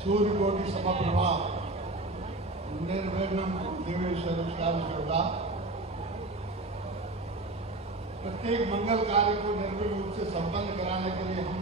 सूर्यकोटि समप्रभा निर्विघ्नं देवेश्वरदा। प्रत्येक मंगल कार्य को निर्विघ्न रूप से संपन्न कराने के लिए हम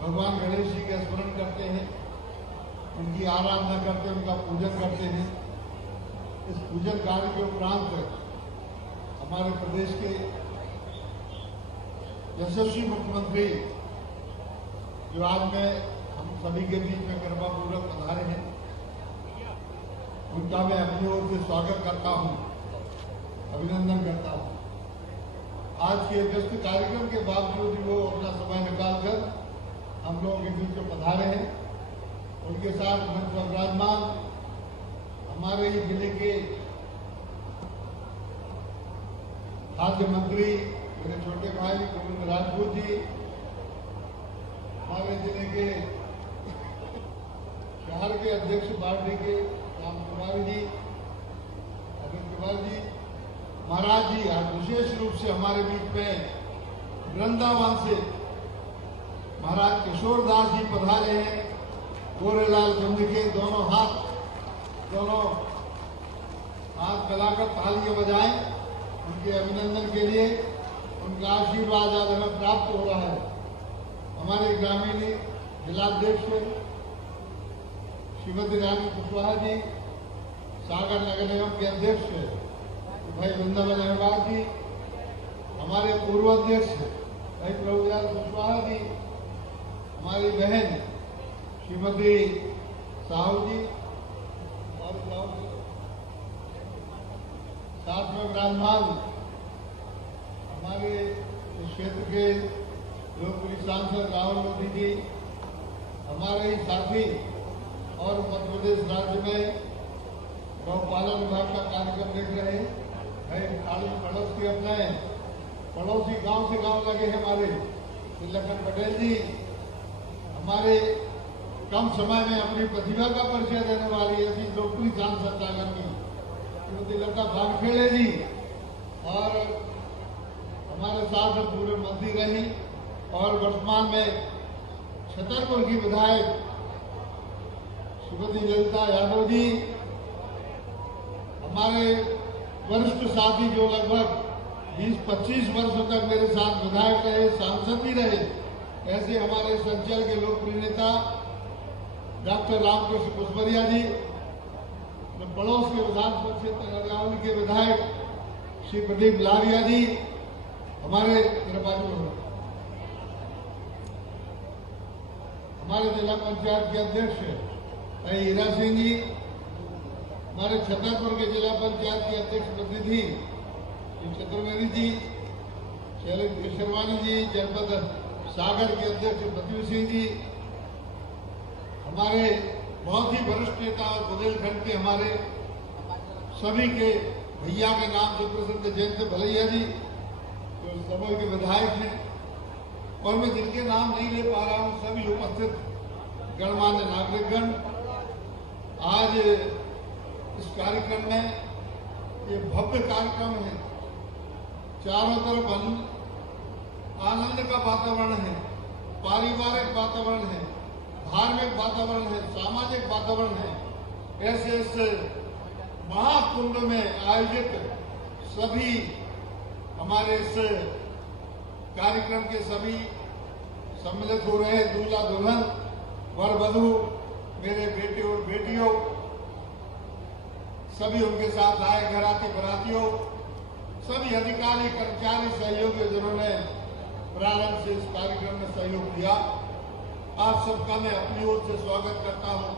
भगवान गणेश जी का स्मरण करते हैं, उनकी आराधना करते हैं, उनका पूजन करते हैं। इस पूजन कार्य के उपरांत हमारे प्रदेश के यशस्वी मुख्यमंत्री जो आज मैं हम सभी के बीच में कृपापूर्वक पधारे हैं, उनका मैं अपनी ओर से स्वागत करता हूं, अभिनंदन करता हूं। आज के व्यस्त कार्यक्रम के बावजूद वो अपना समय निकालकर हम लोगों के बीच में पधारे हैं। उनके साथ मंच पर विराजमान हमारे ही जिले के खाद्य मंत्री मेरे छोटे भाई गोविंद राजपूत जी, हमारे जिले के शहर के अध्यक्ष पार्टी के राम कुमार जी, अरविंद कुमार जी महाराज जी, आज विशेष रूप से हमारे बीच में वृंदावन से महाराज किशोर दास जी पधारे हैं। गोरेलाल चंद के दोनों हाथ गलाकर तालियां बजाएं उनके अभिनंदन के लिए। उनका आशीर्वाद आज हमें प्राप्त हो रहा है। हमारे ग्रामीण जिलाध्यक्ष श्रीमती रानी कुशवाहा जी, सागर नगर निगम के अध्यक्ष भाई वृंदावन अहरवाल जी, हमारे पूर्व अध्यक्ष भाई प्रभुलाल कुशवाहा जी, हमारी बहन श्रीमती साहू जी, और साथ में विराजमान हमारे क्षेत्र के लोकप्रिय सांसद राहुल मोदी जी, हमारे ही साथी और मध्य प्रदेश राज्य में गौपालन विभाग का कार्यक्रम देख रहे हैं पड़ोस के अपने पड़ोसी गांव से गांव लगे हैं हमारे लखन पटेल जी, हमारे कम समय में अपनी प्रतिभा का परिचय देने वाली ऐसी लोकप्रिय सांसद सागर की श्रीमती लता भानखेड़े जी, और हमारे साथ पूर्व मंत्री रही और वर्तमान में छतरपुर की विधायक श्रीमती ललिता यादव जी, हमारे वरिष्ठ साथी जो लगभग 20-25 वर्षों तक मेरे साथ विधायक रहे, सांसद भी रहे, ऐसे हमारे संचल के लोकप्रिय नेता डॉक्टर रामकृष्ण कुशवरिया जी, पड़ोस के विधानसभा क्षेत्र नरगांव के विधायक श्री प्रदीप लारिया जी, हमारे जिला पंचायत के अध्यक्ष हीरा सिंह जी, हमारे छतरपुर के जिला पंचायत के अध्यक्ष प्रतिनिधि चतुर्वेदी जी, शैलेश केशरवानी जी, जनपद सागर के अध्यक्ष पृथ्वी सिंह जी, हमारे बहुत ही वरिष्ठ नेता और बुंदेलखंड के हमारे सभी के भैया के नाम से प्रसिद्ध जयंत भलैया जी, जो सभी के विधायक हैं, और मैं जिनके नाम नहीं ले पा रहा हूं, सभी उपस्थित गणमान्य नागरिकगण, आज इस कार्यक्रम में ये भव्य कार्यक्रम है। चारों तरफ आनंद का वातावरण है, पारिवारिक वातावरण है, धार्मिक वातावरण है, सामाजिक वातावरण है। ऐसे इस महाकुंभ में आयोजित सभी हमारे इस कार्यक्रम के सभी सम्मिलित हो रहे हैं। दूल्हा दुल्हन, वर वधू, मेरे बेटे और बेटियों, सभी उनके साथ आए घराती बरातियों, सभी अधिकारी कर्मचारी सहयोगी जिन्होंने प्रारंभ से इस कार्यक्रम में सहयोग दिया, आप सबका मैं अपनी ओर से स्वागत करता हूं,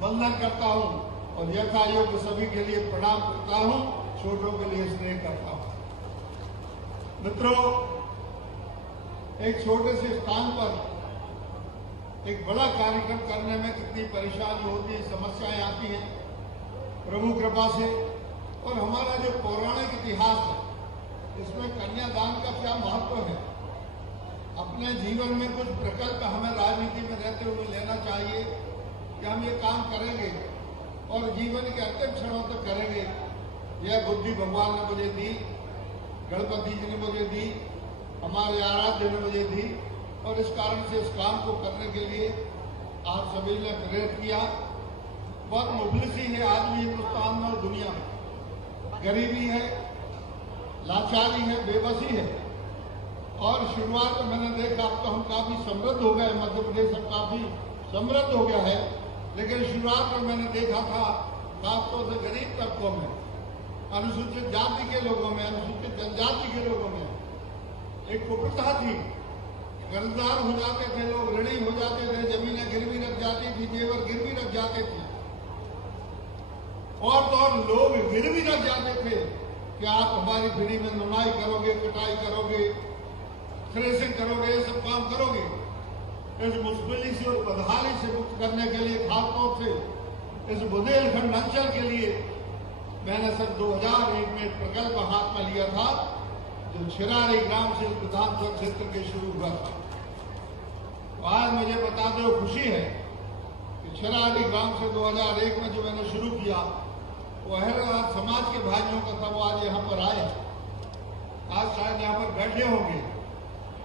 वंदन करता हूं और यथायोग्य सभी के लिए प्रणाम करता हूं, छोटों के लिए स्नेह करता हूं। मित्रों, एक छोटे से स्थान पर एक बड़ा कार्यक्रम करने में कितनी परेशानी होती है, समस्याएं आती हैं। प्रभु कृपा से और हमारा जो पौराणिक इतिहास है, इसमें कन्यादान का क्या महत्व है। अपने जीवन में कुछ प्रकल्प हमें राजनीति में रहते हुए लेना चाहिए कि हम ये काम करेंगे और जीवन के अंतिम क्षणों तक करेंगे। यह बुद्धि भगवान ने मुझे दी, गणपति जी ने मुझे दी, हमारे आराध्य ने मुझे दी, और इस कारण से इस काम को करने के लिए आप सभी ने प्रेरित किया। बहुत मुफलिसी है आज भी हिंदुस्तान में और दुनिया में, गरीबी है, लाचारी है, बेबसी है। और शुरुआत में मैंने देखा अब तो हम काफी समृद्ध हो गए, मध्य प्रदेश अब काफी समृद्ध हो गया है, लेकिन शुरुआत में मैंने देखा था खासतौर से गरीब तबकों में, अनुसूचित जाति के लोगों में, अनुसूचित जनजाति के लोगों में एक कुप्रथा थी। कर्जदार हो जाते थे लोग, ऋणी हो जाते थे, जमीनें गिरवी रख जाती थी, जेवर गिरवी रख जाते थे, और तो और लोग गिरवी रख जाते थे कि आप हमारी पीढ़ी में नुनाई करोगे, कटाई करोगे, थ्रेसिंग करोगे, ये सब काम करोगे। इस मुश्किली से और बदहाली से मुक्त करने के लिए, खासतौर से इस बुंदेलखंड अंचल के लिए मैंने सन 2001 में एक प्रकल्प हाथ में लिया था, जो छिरारी ग्राम से विधानसभा क्षेत्र के शुरू हुआ था। तो आज मुझे बताते हुए खुशी है कि छिरारी ग्राम से 2001 में जो मैंने शुरू किया, वो अहरवाद समाज के भाइयों का था, वो आज यहाँ पर आए, आज शायद यहाँ पर बैठे होंगे।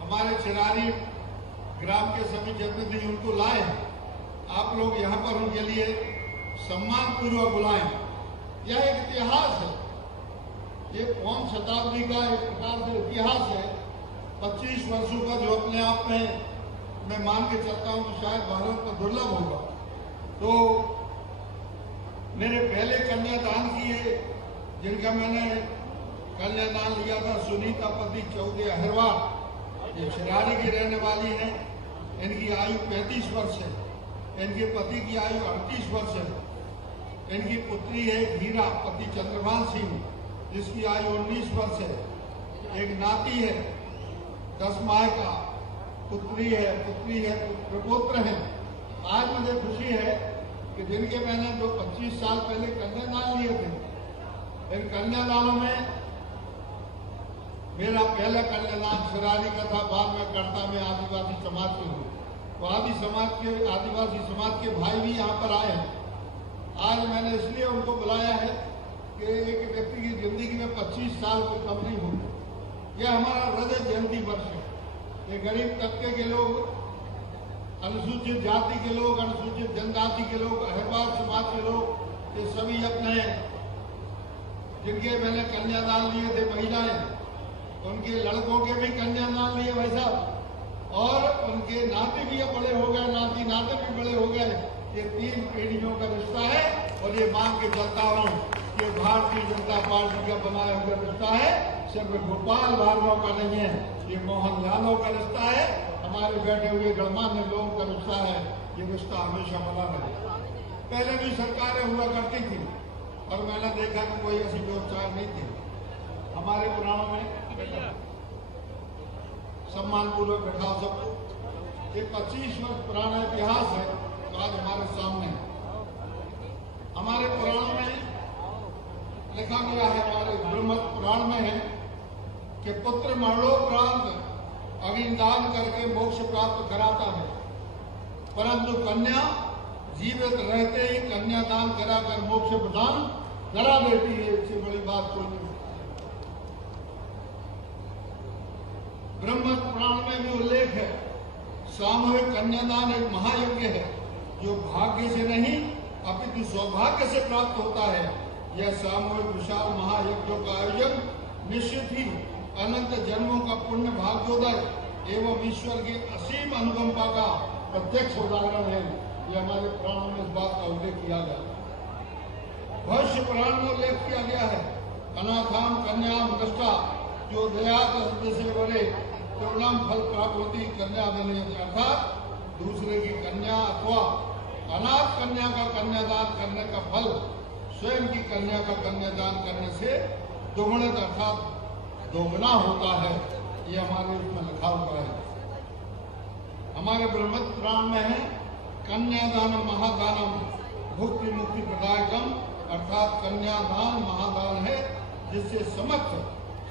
हमारे छिरारी ग्राम के सभी जनप्रतिनिधि उनको लाए, आप लोग यहाँ पर उनके लिए सम्मान पूर्वक बुलाएं। यह एक इतिहास है, ये कौन शताब्दी का एक प्रकार से इतिहास है, 25 वर्षों का, जो अपने आप में मैं मान के चलता हूं कि शायद भारत में दुर्लभ होगा। तो मेरे पहले कन्यादान किए, जिनका मैंने कन्यादान लिया था, सुनीता पति चौधरी अहरवाल, ये छिरारी की रहने वाली हैं। इनकी आयु 35 वर्ष है, इनके पति की आयु 38 वर्ष है। इनकी पुत्री है हीरा पति चंद्रभान सिंह, जिसकी आयु 19 वर्ष है। एक नाती है 10 माह का, पुत्री है प्रपोत्र है। आज मुझे खुशी है कि जिनके मैंने जो 25 साल पहले कन्यादान लिए थे, इन कन्यादानों में मेरा पहला कन्यादान छिरारी का था, बाद में करता में आदिवासी समाज के हुए। तो आदिवासी समाज के भाई भी यहाँ पर आए हैं। आज मैंने इसलिए उनको बुलाया है कि एक व्यक्ति की जिंदगी में 25 साल को कम नहीं होगी। यह हमारा रजत जयंती वर्ष है। ये गरीब तबके के लोग, अनुसूचित जाति के लोग, अनुसूचित जनजाति के लोग, अहरवाद समाज के लोग, ये सभी अपने जिनके मैंने कन्यादान लिए थे महिलाएं, उनके लड़कों के भी कन्यादान लिए भाई साहब, और उनके नाते भी अब बड़े हो गए, नाती नाते भी बड़े हो गए। ये 3 पीढ़ियों का रिश्ता है, और ये मान के चलता हूँ कि भारतीय जनता पार्टी का बनाया हुआ रिश्ता है, सिर्फ गोपाल भार्गव का नहीं है, ये मोहन यादव का रिश्ता है, हमारे बैठे हुए गणमान्य लोगों का रिश्ता है। ये रिश्ता हमेशा बना रहे। पहले भी सरकारें हुआ करती थी और मैंने देखा कि कोई ऐसी व्यवस्था नहीं थी। हमारे पुराणों में सम्मान पूर्वक बैठाओ सबको। ये 25 वर्ष पुराना इतिहास है, तो आज हमारे सामने हमारे पुराणों में लिखा गया है, हमारे ब्रह्म पुराण में है कि पुत्र मरणोपरांत अग्निदान करके मोक्ष प्राप्त कराता है, परंतु कन्या जीवित रहते ही कन्यादान कराकर मोक्ष प्रदान करा देती है। इससे बड़ी बात कोई नहीं। ब्रह्म पुराण में भी उल्लेख है, सामूहिक कन्यादान एक महायज्ञ है, जो भाग्य से नहीं अपितु सौभाग्य से प्राप्त होता है। यह सामूहिक विशाल महायज्ञों का आयोजन निश्चित ही अनंत जन्मों का पुण्य भाग्योदय एवं ईश्वर की असीम अनुकंपा का प्रत्यक्ष उदाहरण है। यह हमारे पुराणों में इस बात का उल्लेख किया गया। भविष्य पुराण में उल्लेख किया गया है, अनाथाम कन्याम दृष्टा, जो दया से बड़े तरुणाम फल प्राप्त होती कन्या देने, अर्थात दूसरे की कन्या अथवा अनाथ कन्या का कन्यादान करने का फल स्वयं की कन्या का कन्यादान करने से दोगुणित अर्थात दोगुना होता है। ये हमारे उसमें लिखा हुआ है। हमारे ब्रह्म पुराण में है, कन्यादानम महादानम भुक्ति मुक्ति प्रदायकम, अर्थात कन्यादान महादान है जिससे समस्त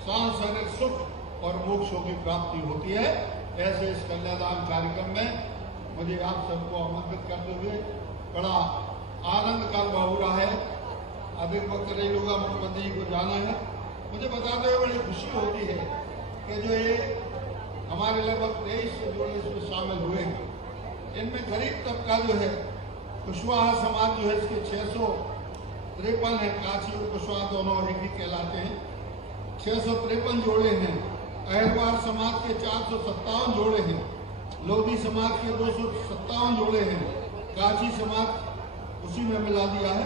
सांसारिक सुख और मोक्षों की प्राप्ति होती है। ऐसे इस कन्यादान कार्यक्रम में मुझे आप सबको आमंत्रित करते हुए बड़ा आनंद का अनुभव हो रहा है। अधिक वक्त नहीं लूंगा, मुख्यमंत्री जी को जाना है। मुझे बताते हुए बड़ी खुशी होती है कि जो ये हमारे लगभग 23 जोड़े इसमें शामिल हुए हैं। इनमें गरीब तबका जो है कुशवाहा समाज जो है इसके 653 है। काशी और कुशवाहा दोनों एक ही कहलाते हैं। 653 जोड़े हैं। अहरवार समाज के 457 जोड़े हैं। लोधी समाज के 257 जोड़े हैं। काशी समाज उसी में मिला दिया है।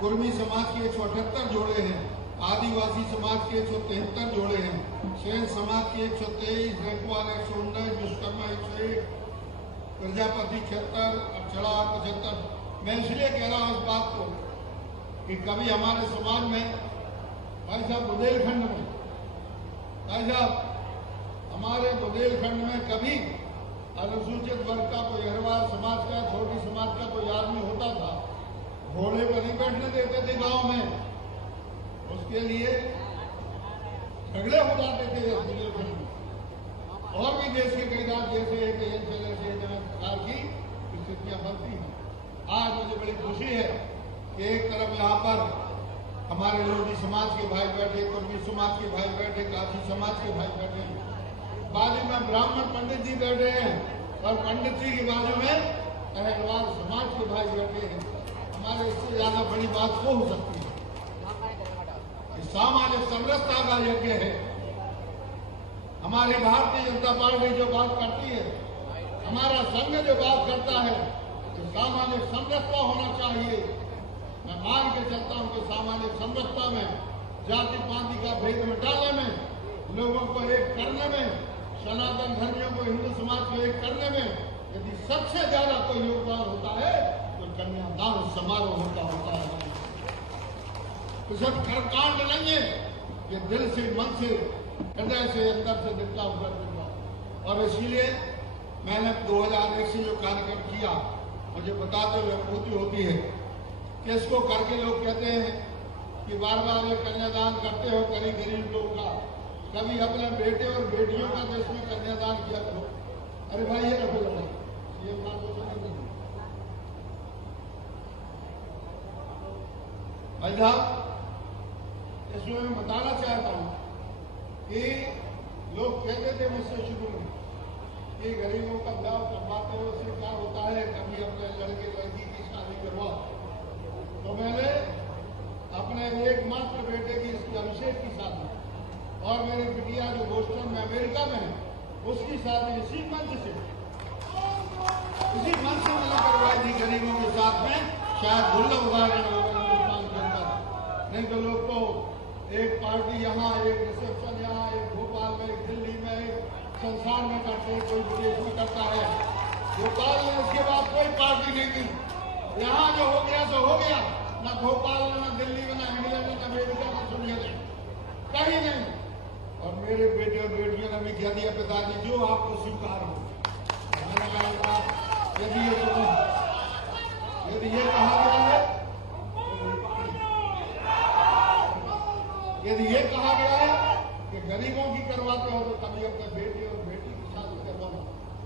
कुर्मी समाज के 178 जोड़े हैं। आदिवासी समाज के 173 जोड़े हैं। सेन समाज के 123, रैंकवाल 119, विश्वकर्मा 101, प्रजापति 76, अक्षरा 75। मैं इसलिए कह रहा हूं इस बात को कि कभी हमारे समाज में भाई साहब बुंदेलखंड में भाई साहब हमारे बुंदेलखंड में कभी अनुसूचित वर्ग का कोई अहरवार समाज का, छोटी समाज का कोई आदमी होता था, घोड़े पर नहीं बैठने देते थे गांव में, उसके लिए झगड़े हो जाते थे बुंदेलखंड में। और भी देश के कई राज्य जैसे सरकार की स्थितियां बनती हैं। आज मुझे बड़ी खुशी है कि एक तरफ यहाँ पर हमारे लोधी समाज के भाई बैठे, कुर्मी समाज के भाई बैठे, काशी समाज के भाई बैठे हैं, बाजू में ब्राह्मण पंडित जी बैठे हैं और पंडित जी के बाजू में अहरवार समाज के भाई बैठे हैं। हमारे इससे ज्यादा बड़ी बात वो हो सकती है। सामाजिक समरसता का यज्ञ है। हमारी भारतीय जनता पार्टी जो बात करती है, हमारा संघ जो बात करता है, तो सामाजिक समरसता होना चाहिए। मैं मान के चलता हूं कि सामाजिक समरसता में, जाति पाति का भेद मिटाने में, लोगों को एक करने में, सनातन धर्मियों को, हिंदू समाज को एक करने में यदि सबसे ज्यादा कोई योगदान होता है तो कन्यादान समारोह का होता है। तो सब कर्मकांड नहीं है, ये दिल से, मन से, हृदय से, अंदर से दिखता हुआ दिखता। और इसीलिए मैंने 2001 से जो कार्यक्रम किया, मुझे बताते हुए अनुभूति होती है कि इसको करके लोग कहते हैं कि बार बार ये कन्यादान करते हो गरीब लोग का, कभी अपने बेटे और बेटियों का देश में कन्यादान किया करो। अरे भाई ये रखो लड़ा ये बात तो भाई साहब, इसमें मैं बताना चाहता हूं कि लोग कहते थे मुझसे शुरू में कि गरीबों का ब्याह करवाते हो, उससे क्या होता है, कभी अपने लड़के लड़की की शादी करवाओ। तो मैंने अपने एकमात्र बेटे की अभिषेक की शादी और मेरी बिटिया जो बोस्टन में अमेरिका में है उसकी शादी इसी मंच से मैंने करवाई थी गरीबों के साथ में। शायद दुर्लभ उदाहरण होगा हिंदुस्तान के अंदर, नहीं तो लोग तो एक पार्टी यहाँ, एक रिसेप्शन यहाँ, एक भोपाल में, एक दिल्ली में, एक संसार में करते हैं, कोई विदेश में करता है। भोपाल में उसके बाद कोई पार्टी नहीं थी। यहाँ जो हो गया सो हो गया, ना भोपाल में, ना दिल्ली में, ना इंग्लैंड में, ना अमेरिका में सुनिए कहीं नहीं। और मेरे बेटे और बेटियों ने भी कह दिया पिताजी जो आपको स्वीकार हो। मैंने कहा यदि ये कहा गया है, यदि ये कहा गया है कि गरीबों की करवाते हो तो कभी अपने बेटे और बेटी की शादी करवाना।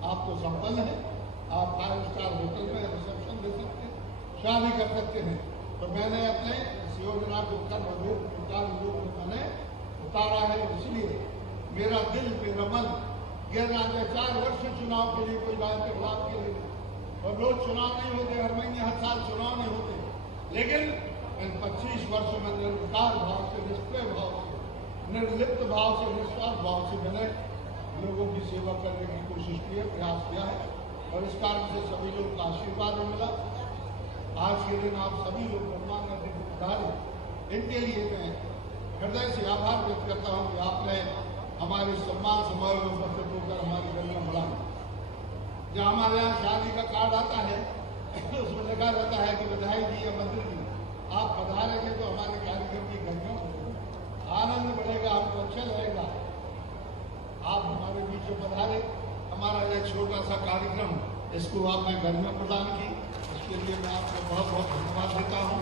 आप तो संपन्न है, आप 5 स्टार होटल में रिसेप्शन दे सकते हैं, शादी कर सकते हैं। तो मैंने अपने इस योजना को रूप में मैंने उतारा है। इसलिए मेरा दिल, मेरा मन गैर 4 वर्ष चुनाव के लिए कोई बात के खिलाफ के लिए, और रोज चुनाव नहीं होते, हर महीने हर साल चुनाव नहीं होते, लेकिन इन 25 वर्षों में निर्विकार भाव से, निष्क्रिय भाव से, निर्लिप्त भाव से, निस्वार्थ भाव से मैंने लोगों की सेवा करने की कोशिश की है, प्रयास किया है। और इस कारण से सभी लोगों का आशीर्वाद मिला। आज के दिन आप सभी लोग सम्मान अधिकारी, इनके लिए मैं हृदय से आभार व्यक्त करता हूँ कि आपने हमारे सम्मान समारोह में उपस्थित होकर हमारी गरिमा बढ़ाई। जब हमारे यहाँ शादी का कार्ड आता है उसमें लिखा रहता है कि बधाई दी या मंत्री जी, आप पधारेंगे तो हमारे कार्यक्रम की गरिमा बढ़ेगी, आनंद बढ़ेगा, हमको अच्छा लगेगा। आप हमारे बीच में पधारे, हमारा यह छोटा सा कार्यक्रम, इसको आपने गरिमा प्रदान की, इसके लिए मैं आपको बहुत बहुत धन्यवाद देता हूँ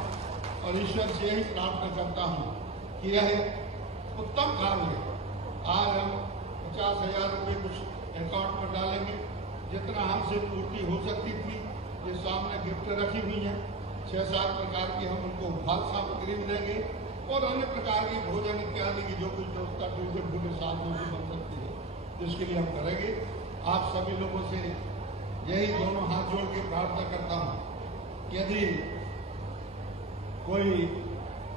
और ईश्वर से यही प्रार्थना करता हूँ कि यह उत्तम कार्य है। आज हम 50,000 रुपये कुछ अकाउंट में डालेंगे, जितना हमसे पूर्ति हो सकती थी। ये सामने गिफ्ट रखी हुई है, 6-7 प्रकार की हम उनको उपहार सामग्री देंगे और अन्य प्रकार की भोजन इत्यादि की जो कुछ व्यवस्था के साथ में बन सकती है, जिसके लिए हम करेंगे। आप सभी लोगों से यही दोनों हाथ जोड़ के प्रार्थना करता हूं कि यदि कोई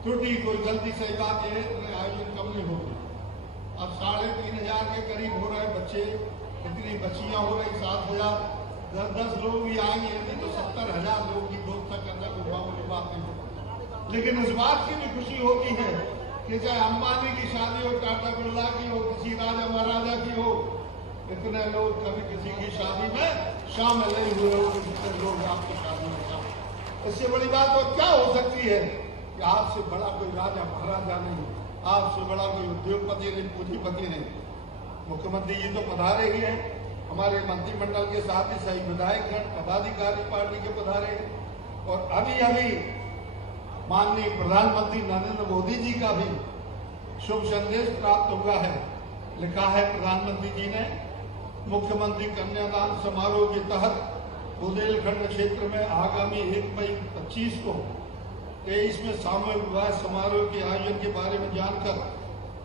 त्रुटि, कोई गलती सही बात है तो आयोजन कम नहीं होगी। अब 3,500 के करीब हो रहे बच्चे, इतनी बच्चियां हो रही 7,000, 10 लोग भी आएंगे तो 70,000 लोगों की व्यवस्था करना कोई मामूली बात नहीं है। लेकिन इस बात की भी खुशी होती है कि चाहे अंबानी की शादी हो, टाटा बिरला की हो, किसी राजा महाराजा की हो, इतने लोग कभी किसी की शादी में शामिल नहीं हुए हो जितने लोग आपकी शादी में शामिल। इससे बड़ी बात तो क्या हो सकती है कि आपसे बड़ा कोई राजा महाराजा नहीं, आपसे बड़ा कोई उद्योगपति नहीं, पूंजीपति नहीं। मुख्यमंत्री जी तो पधारे ही हैं, हमारे मंत्रिमंडल के साथ ही सही विधायकगण, पदाधिकारी पार्टी के पधारे, और अभी अभी माननीय प्रधानमंत्री नरेंद्र मोदी जी का भी शुभ संदेश प्राप्त हुआ है। लिखा है प्रधानमंत्री जी ने, मुख्यमंत्री कन्यादान समारोह के तहत बुंदेलखंड क्षेत्र में आगामी 1 मई 25 को 23 में सामूहिक विवाह समारोह के आयोजन के बारे में जानकर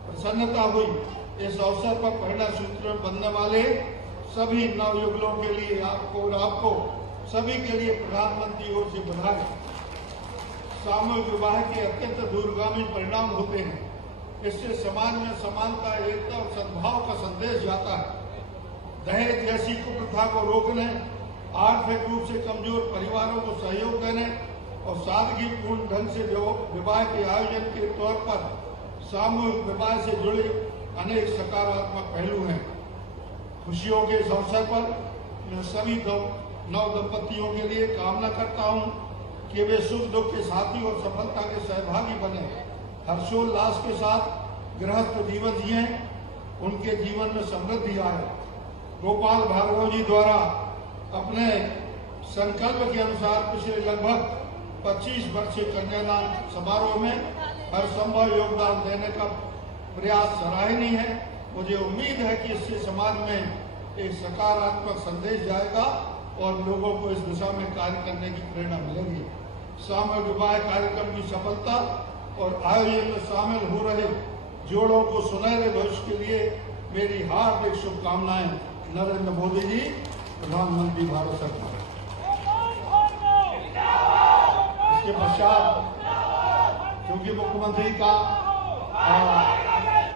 प्रसन्नता हुई। इस अवसर पर परिणय सूत्र में बंधने वाले सभी नवयुगलों के लिए आपको और आपको सभी के लिए प्रधानमंत्री ओर से बधाई। सामूहिक विवाह के अत्यंत दूरगामी परिणाम होते हैं। इससे समाज में समानता, एकता और सद्भाव का संदेश जाता है। दहेज जैसी कुप्रथा को रोकने, आर्थिक रूप से कमजोर परिवारों को सहयोग देने और सादगीपूर्ण ढंग से विवाह के आयोजन के तौर पर सामूहिक विवाह से जुड़े अनेक सकारात्मक पहलू हैं। खुशियों के इस अवसर पर मैं सभी नव दंपतियों के लिए कामना करता हूं कि वे सुख दुख के साथी और सफलता के सहभागी बने, हर्षोल्लास के साथ गृहस्थ जीवन जिए, उनके जीवन में समृद्धि आए। गोपाल भार्गव जी द्वारा अपने संकल्प के अनुसार पिछले लगभग 25 वर्ष से कन्यादान समारोह में हर संभव योगदान देने का प्रयास सराहनीय है। मुझे उम्मीद है कि इससे समाज में एक सकारात्मक संदेश जाएगा और लोगों को इस दिशा में कार्य करने की प्रेरणा मिलेगी। सामूहिक विवाह कार्यक्रम की सफलता और आयोजन में शामिल हो रहे जोड़ों को सुनहरे भविष्य के लिए मेरी हार्दिक शुभकामनाएं। नरेंद्र मोदी जी, प्रधानमंत्री भारत सरकार। इसके पश्चात क्योंकि मुख्यमंत्री का